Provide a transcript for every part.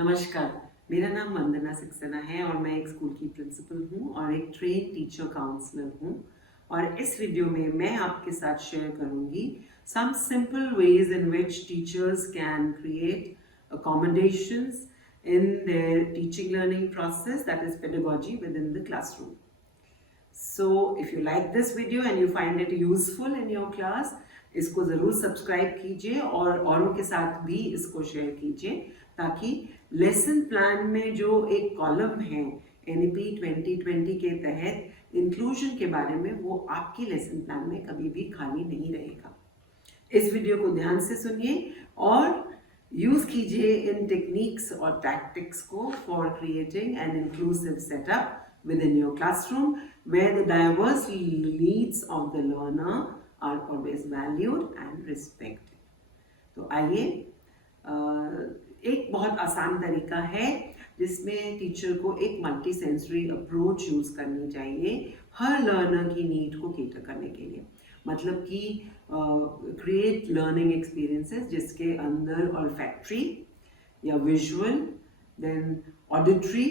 नमस्कार, मेरा नाम वंदना सक्सेना है और मैं एक स्कूल की प्रिंसिपल हूँ और एक ट्रेन टीचर काउंसलर हूँ। और इस वीडियो में मैं आपके साथ शेयर करूँगी some simple ways in which teachers can create accommodations in their teaching learning process, that is pedagogy within the classroom. So if you like this video and you find it useful in your class, इसको ज़रूर subscribe कीजिए और औरों के साथ भी इसको share कीजिए ताकि लेसन प्लान में जो एक कॉलम है NEP 2020 के तहत इंक्लूजन के बारे में, वो आपके लेसन प्लान में कभी भी खाली नहीं रहेगा। इस वीडियो को ध्यान से सुनिए और यूज कीजिए इन टेक्निक्स और टैक्टिक्स को for creating an inclusive setup within your classroom where the diverse needs of the learner are always valued and respected. तो आइए, एक बहुत आसान तरीका है जिसमें टीचर को एक मल्टी सेंसरी अप्रोच यूज करनी चाहिए हर लर्नर की नीड को केटर करने के लिए। मतलब कि क्रिएट लर्निंग एक्सपीरियंसेस जिसके अंदर ऑल्फैक्टरी या visual, then auditory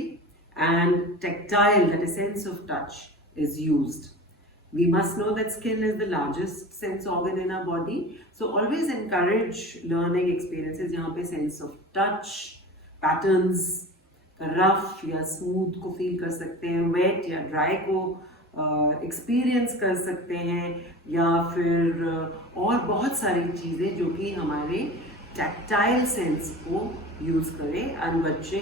and tactile, that is sense of touch, is used. We must know that skin is the largest sense organ in our body, so always encourage learning experiences जहाँ पे sense of touch, patterns, rough या smooth को feel कर सकते हैं, wet या dry को experience कर सकते हैं, या फिर और बहुत सारी चीज़ें जो कि हमारे टैक्टाइल सेंस को यूज़ करें। और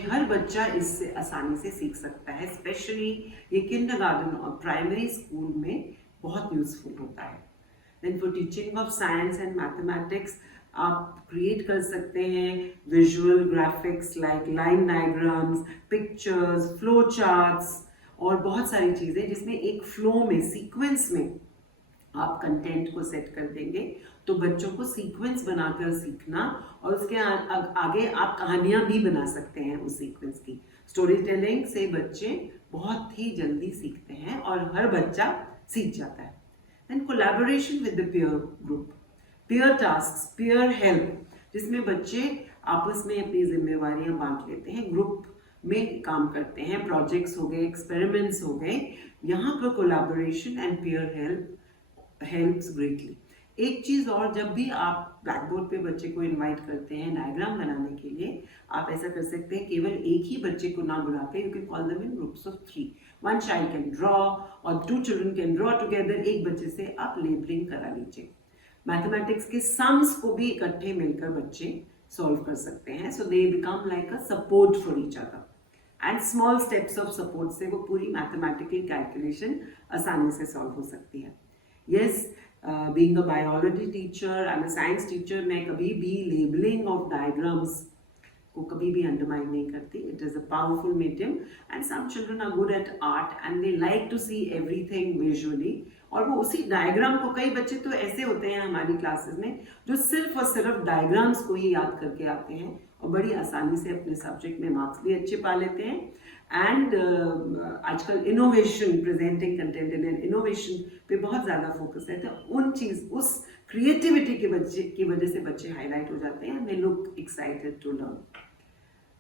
हर बच्चा इससे आसानी से सीख सकता है। स्पेशली ये किंडरगार्टन और प्राइमरी स्कूल में बहुत यूज़फुल होता है। Then for teaching of science and mathematics आप क्रिएट कर सकते हैं visual graphics like line diagrams, pictures, flow charts और बहुत सारी चीज़ें जिसमें एक फ्लो में, सीक्वेंस में आप कंटेंट को सेट कर देंगे तो बच्चों को सीक्वेंस बनाकर सीखना, और उसके आगे आप कहानियां भी बना सकते हैं उस सीक्वेंस की। स्टोरी टेलिंग से बच्चे बहुत ही जल्दी सीखते हैं और हर बच्चा सीख जाता है। And collaboration with the peer group, peer tasks, peer help, जिसमें बच्चे आपस में अपनी जिम्मेवारियां बांट लेते हैं, ग्रुप में काम करते हैं, प्रोजेक्ट्स हो गए, एक्सपेरिमेंट्स हो गए। यहाँ पर collaboration and peer help helps greatly. एक चीज़ और, जब भी आप ब्लैक बोर्ड पे बच्चे को इनवाइट करते हैं डायग्राम बनाने के लिए, आप ऐसा कर सकते हैं केवल एक ही बच्चे को ना बुलाते, you can call them in groups of 3। One child can draw और 2 चिल्ड्रन कैन ड्रॉ टुगेदर। एक बच्चे से आप लेबलिंग करा लीजिए। मैथमेटिक्स के सम्स को भी इकट्ठे मिलकर बच्चे सॉल्व कर सकते हैं, so they become like a support for each other. And small steps of support से वो पूरी मैथमेटिकल कैलकुलेशन आसानी से सॉल्व हो सकती है। Yes, being a biology teacher and a science teacher, मैं कभी भी labeling of diagrams को कभी भी undermine नहीं करती. It is a powerful medium and some children are good at art and they like to see everything visually. और वो उसी डायग्राम को, कई बच्चे तो ऐसे होते हैं हमारी क्लासेस में जो सिर्फ और सिर्फ डायग्राम्स को ही याद करके आते हैं और बड़ी आसानी से अपने सब्जेक्ट में मार्क्स भी अच्छे पा लेते हैं। एंड आजकल innovation, presenting content in innovation पे बहुत ज़्यादा फोकस है, तो उस क्रिएटिविटी के बच्चे की वजह से बच्चे हाईलाइट हो जाते हैं। They look excited to learn.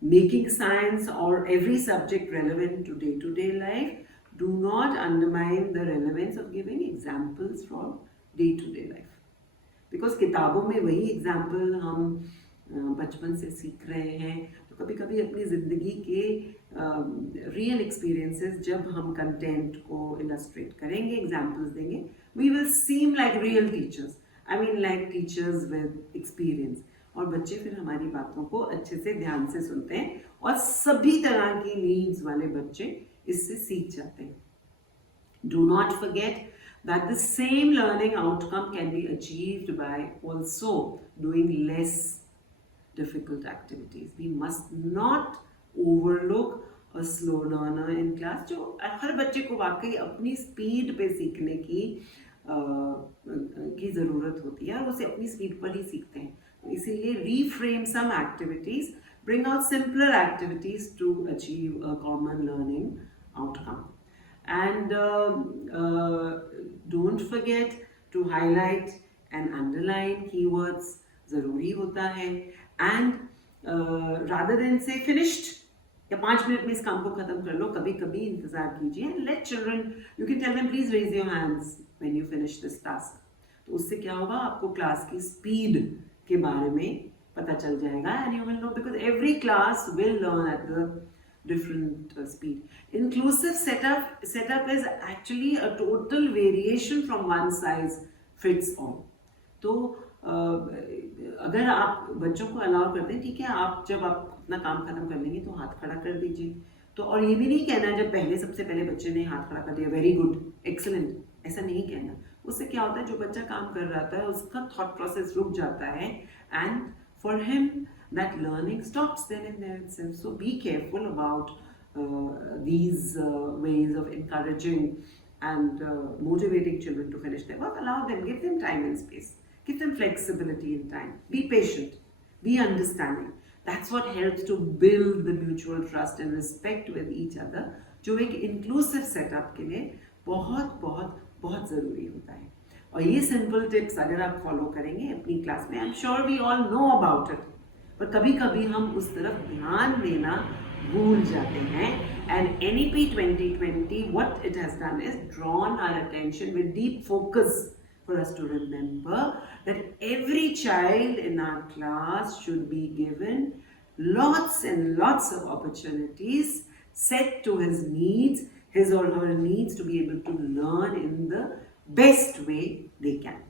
Making science और every subject relevant to day life, do not undermine the relevance of giving examples from day-to-day life, because किताबों में वही एग्जाम्पल हम बचपन से सीख रहे हैं, तो कभी कभी अपनी ज़िंदगी के रियल एक्सपीरियंसेस जब हम कंटेंट को इलस्ट्रेट करेंगे, एग्जाम्पल्स देंगे, we will seem like real teachers, I mean like teachers with experience. और बच्चे फिर हमारी बातों को अच्छे से ध्यान से सुनते हैं और सभी तरह की नीड्स वाले बच्चे इससे सीख जाते हैं। Do not forget that the same learning outcome can be achieved by also doing less difficult activities. We must not overlook a slow learner in class, जो हर बच्चे को वाकई अपनी स्पीड पे सीखने की ज़रूरत होती है और उसे अपनी स्पीड पर ही सीखते हैं। इसीलिए reframe some activities, bring out simpler activities to achieve a common learning outcome. And don't forget to highlight and underline keywords, ज़रूरी होता है। And rather than say finished या 5 मिनट में इस काम को खत्म कर लो, कभी कभी इंतजार कीजिए. Let children, you can tell them please raise your hands when you finish this task. तो उससे क्या होगा, आपको क्लास की स्पीड के बारे में पता चल जाएगा. And you will know because every class will learn at the different speed. Inclusive setup is actually a total variation from one size fits all. तो अगर आप बच्चों को अलाउ करते हैं, ठीक है, आप जब आप अपना काम खत्म कर लेंगे तो हाथ खड़ा कर दीजिए. तो और ये भी नहीं कहना जब सबसे पहले बच्चे ने हाथ खड़ा कर दिया वेरी गुड एक्सीलेंट, ऐसा नहीं कहना. उससे क्या होता है, जो बच्चा काम कर रहा था उसका थॉट प्रोसेस रुक जाता है and for him that learning stops then and there itself. So be careful about these ways of encouraging and motivating children to finish their work. Allow them, give them time and space, give them flexibility in time, be patient, be understanding. That's what helps to build the mutual trust and respect with each other, जो एक inclusive setup के लिए बहुत बहुत बहुत ज़रूरी होता है. और ये simple tips अगर आप follow करेंगे अपनी क्लास में, I'm sure we all know about it, पर कभी कभी हम उस तरफ ध्यान देना भूल जाते हैं. And NEP 2020 what it has done is drawn our attention with deep focus for us to remember that every child in our class should be given lots and lots of opportunities set to his needs, his or her needs, to be able to learn in the best way they can.